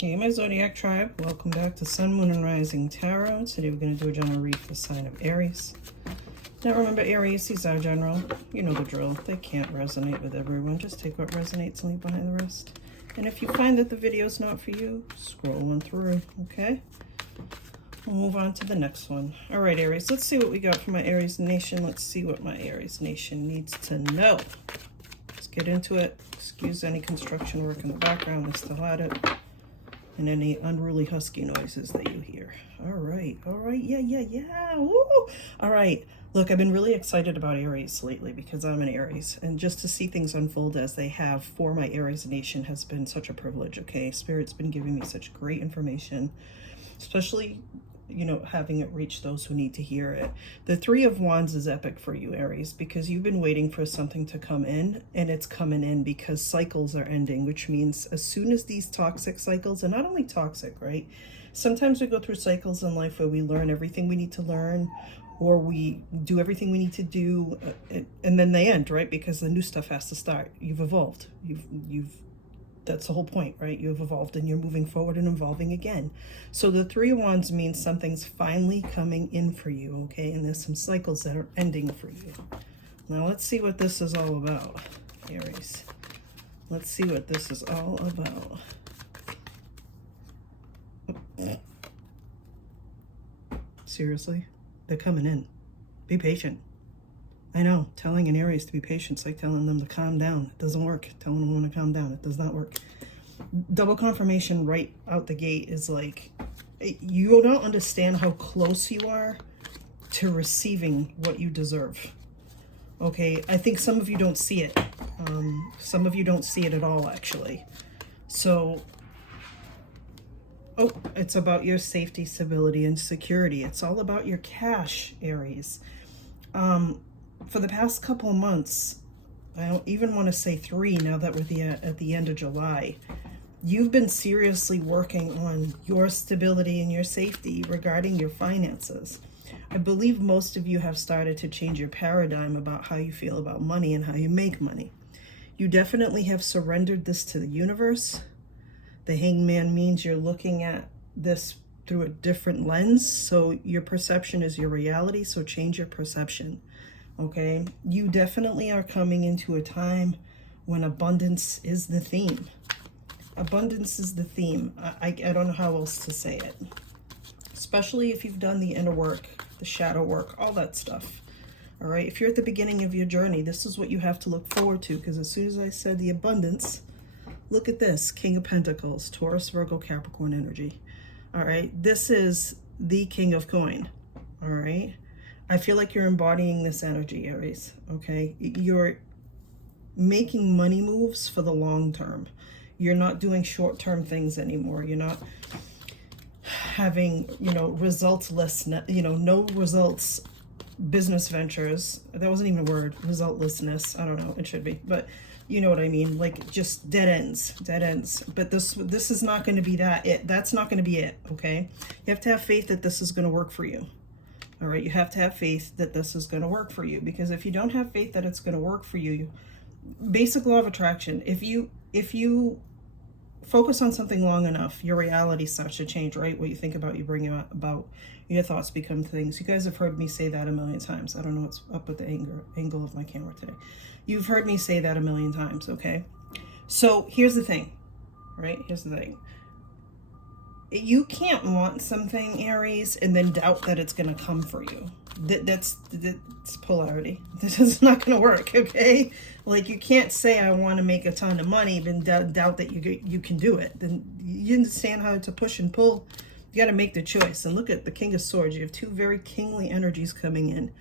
Hey, my Zodiac Tribe. Welcome back to SunMoon Rising Tarot. Today we're going to do a general read for the sign of Aries. Now remember, Aries, these are general. You know the drill. They can't resonate with everyone. Just take what resonates and leave behind the rest. And if you find that the video is not for you, scroll on through, okay? We'll move on to the next one. All right, Aries, let's see what we got for my Aries Nation. Let's see what my Aries Nation needs to know. Let's get into it. Excuse any construction work in the background. I still had it. And any unruly husky noises that you hear. All right, yeah. Woo! All right, look, I've been really excited about Aries lately because I'm an Aries, and just to see things unfold as they have for my Aries Nation has been such a privilege, okay? Spirit's been giving me such great information, especially, you know, having it reach those who need to hear it. The Three of Wands is epic for you, Aries, because you've been waiting for something to come in, and it's coming in because cycles are ending, which means as soon as these toxic cycles, and not only toxic, right? Sometimes we go through cycles in life where we learn everything we need to learn, or we do everything we need to do, and then they end, right? Because the new stuff has to start. You've evolved. That's the whole point, right? You've evolved and you're moving forward and evolving again. So the Three of Wands means something's finally coming in for you, okay? And there's some cycles that are ending for you. Now let's see what this is all about, Aries. Let's see what this is all about. Seriously? They're coming in. Be patient. I know, telling an Aries to be patient is like telling them to calm down. It doesn't work. Telling a woman to calm down, it does not work. Double confirmation right out the gate is like, you don't understand how close you are to receiving what you deserve. Okay, I think some of you don't see it. Some of you don't see it at all, actually. So, oh, it's about your safety, stability, and security. It's all about your cash, Aries. For the past couple of months, I don't even want to say 3 now that we're at the end of July, you've been seriously working on your stability and your safety regarding your finances. I believe most of you have started to change your paradigm about how you feel about money and how you make money. You definitely have surrendered this to the universe. The Hangman means you're looking at this through a different lens. So your perception is your reality. So change your perception. Okay, you definitely are coming into a time when abundance is the theme. Abundance is the theme. I don't know how else to say it. Especially if you've done the inner work, the shadow work, all that stuff. All right, if you're at the beginning of your journey, this is what you have to look forward to. Because as soon as I said the abundance, look at this. King of Pentacles, Taurus, Virgo, Capricorn energy. All right, this is the King of Coin. All right. I feel like you're embodying this energy, Aries, okay? You're making money moves for the long term. You're not doing short-term things anymore. You're not having, you know, resultless, you know, no results business ventures. That wasn't even a word, resultlessness. I don't know, it should be, but you know what I mean? Like just dead ends. But this is not going to be that. That's not going to be it, okay? You have to have faith that this is going to work for you. All right, you have to have faith that this is going to work for you, because if you don't have faith that it's going to work for you, basic law of attraction, if you focus on something long enough, your reality starts to change, right? What you think about, you bring about. Your thoughts become things. You guys have heard me say that a million times. I don't know what's up with the angle of my camera today. You've heard me say that a million times, okay? So here's the thing, right? Here's the thing. You can't want something, Aries, and then doubt that it's going to come for you. That's polarity. This is not going to work, okay? Like, you can't say, I want to make a ton of money, then doubt that you can do it. Then you understand how to push and pull. You got to make the choice. And look at the King of Swords. You have 2 very kingly energies coming in.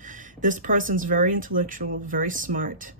This person's very intellectual, very smart.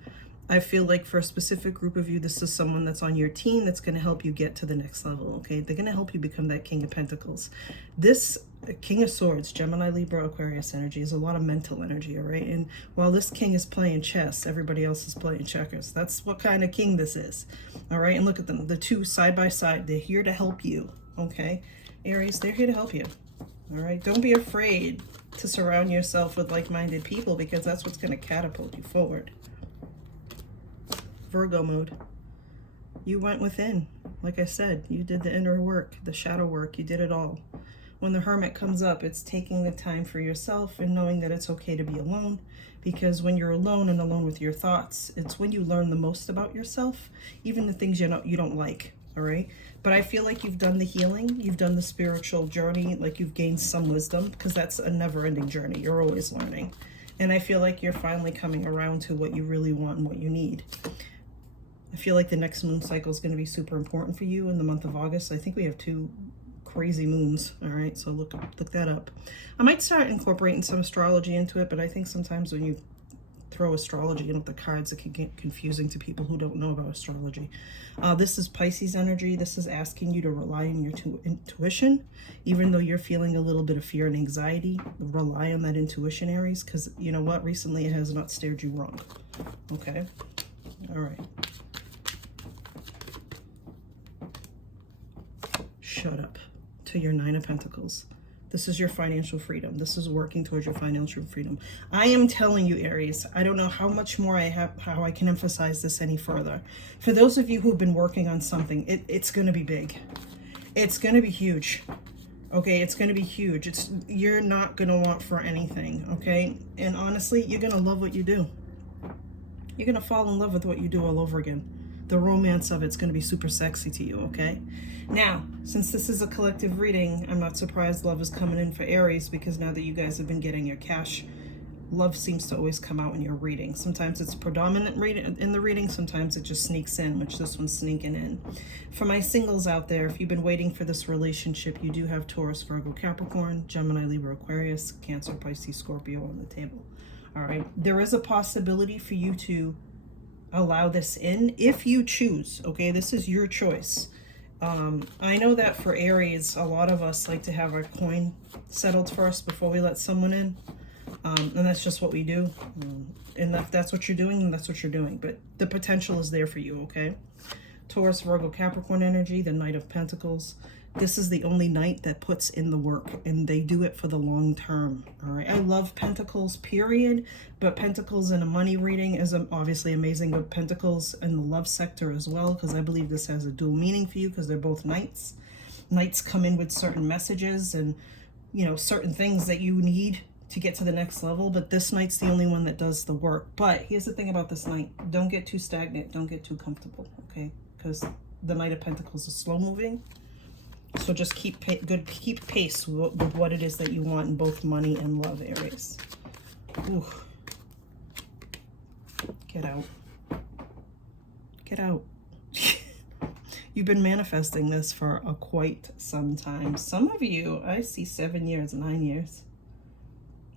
I feel like for a specific group of you, this is someone that's on your team that's going to help you get to the next level, okay? They're going to help you become that King of Pentacles. This King of Swords, Gemini, Libra, Aquarius energy is a lot of mental energy, all right? And while this king is playing chess, everybody else is playing checkers. That's what kind of king this is, all right? And look at them, the 2 side by side. They're here to help you, okay? Aries, they're here to help you, all right? Don't be afraid to surround yourself with like-minded people, because that's what's going to catapult you forward. Virgo mode. You went within Like I said, you did the inner work, the shadow work, you did it all. When the Hermit comes up, it's taking the time for yourself and knowing that it's okay to be alone, because when you're alone and alone with your thoughts, it's when you learn the most about yourself, even the things you don't like, all right? But I feel like you've done the healing, you've done the spiritual journey, like you've gained some wisdom, because that's a never-ending journey. You're always learning. And I feel like you're finally coming around to what you really want and what you need. I feel like the next moon cycle is going to be super important for you in the month of August. I think we have 2 crazy moons. All right, so look that up. I might start incorporating some astrology into it, but I think sometimes when you throw astrology in with the cards, it can get confusing to people who don't know about astrology. This is Pisces energy. This is asking you to rely on your intuition, even though you're feeling a little bit of fear and anxiety. Rely on that intuition, Aries, because you know what? Recently, it has not steered you wrong. Okay, all right. Shut up to your 9 of Pentacles. This is your financial freedom. This is working towards your financial freedom. I am telling you, Aries, I don't know how much more how I can emphasize this any further. For those of you who've been working on something, it's going to be big. It's going to be huge. Okay, it's going to be huge. You're not going to want for anything, okay? And honestly, you're going to love what you do. You're going to fall in love with what you do all over again. The romance of it's going to be super sexy to you, okay? Now, since this is a collective reading, I'm not surprised love is coming in for Aries, because now that you guys have been getting your cash, love seems to always come out in your reading. Sometimes it's predominant in the reading, sometimes it just sneaks in, which this one's sneaking in. For my singles out there, if you've been waiting for this relationship, you do have Taurus, Virgo, Capricorn, Gemini, Libra, Aquarius, Cancer, Pisces, Scorpio on the table. All right, there is a possibility for you to allow this in if you choose, okay? This is your choice. I know that for Aries, a lot of us like to have our coin settled first before we let someone in, and that's just what we do. And if that's what you're doing, then that's what you're doing. But the potential is there for you, okay? Taurus, Virgo, Capricorn energy, the Knight of Pentacles. This is the only knight that puts in the work, and they do it for the long term. All right. I love Pentacles, period. But Pentacles in a money reading is obviously amazing. But Pentacles in the love sector as well, because I believe this has a dual meaning for you, because they're both knights. Knights come in with certain messages and, you know, certain things that you need to get to the next level. But this knight's the only one that does the work. But here's the thing about this knight. Don't get too stagnant. Don't get too comfortable, okay? Because the Knight of Pentacles is slow moving. So just keep pace with what it is that you want in both money and love, Aries. Ooh. Get out. Get out. You've been manifesting this for quite some time. Some of you, I see 7 years, 9 years.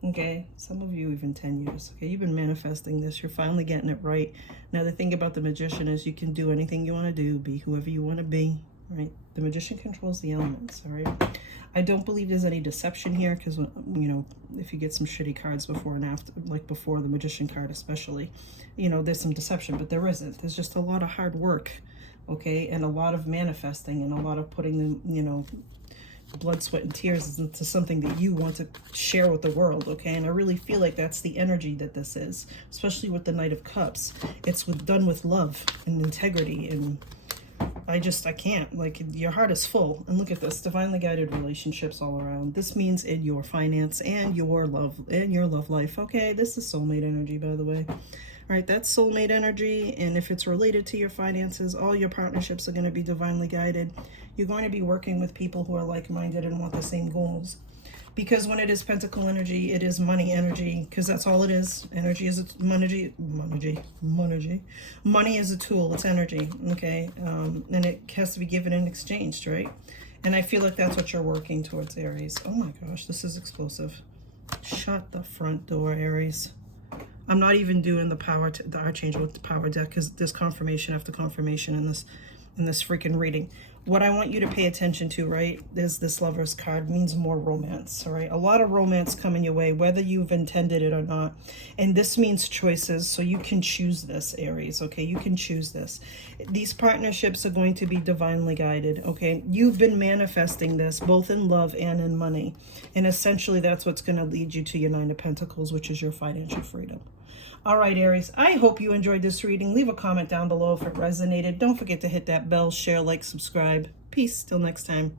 Okay, some of you even 10 years. Okay, you've been manifesting this. You're finally getting it right. Now, the thing about the Magician is you can do anything you want to do, be whoever you want to be. Right, the Magician controls the elements. All right, I don't believe there's any deception here, because you know, if you get some shitty cards before and after, like before the Magician card especially, you know, there's some deception, but there isn't. There's just a lot of hard work, okay, and a lot of manifesting and a lot of putting the, you know, blood, sweat, and tears into something that you want to share with the world, okay? And I really feel like that's the energy that this is, especially with the Knight of Cups. It's done with love and integrity, and I can't, like, your heart is full. And look at this, divinely guided relationships all around. This means in your finance and your love life. Okay, this is soulmate energy, by the way. All right, that's soulmate energy. And if it's related to your finances, all your partnerships are going to be divinely guided. You're going to be working with people who are like-minded and want the same goals. Because when it is pentacle energy, it is money energy, because that's all it is. Energy is money is a tool, it's energy, okay? And it has to be given and exchanged, right? And I feel like that's what you're working towards, Aries. Oh my gosh, this is explosive. Shut the front door, Aries. I'm not even doing the Archangel with the power deck, because there's confirmation after confirmation in this freaking reading. What I want you to pay attention to, right, is this Lover's card means more romance, all right? A lot of romance coming your way, whether you've intended it or not. And this means choices, so you can choose this, Aries, okay? You can choose this. These partnerships are going to be divinely guided, okay? You've been manifesting this both in love and in money. And essentially, that's what's going to lead you to your Nine of Pentacles, which is your financial freedom. All right, Aries, I hope you enjoyed this reading. Leave a comment down below if it resonated. Don't forget to hit that bell, share, like, subscribe. Peace. Till next time.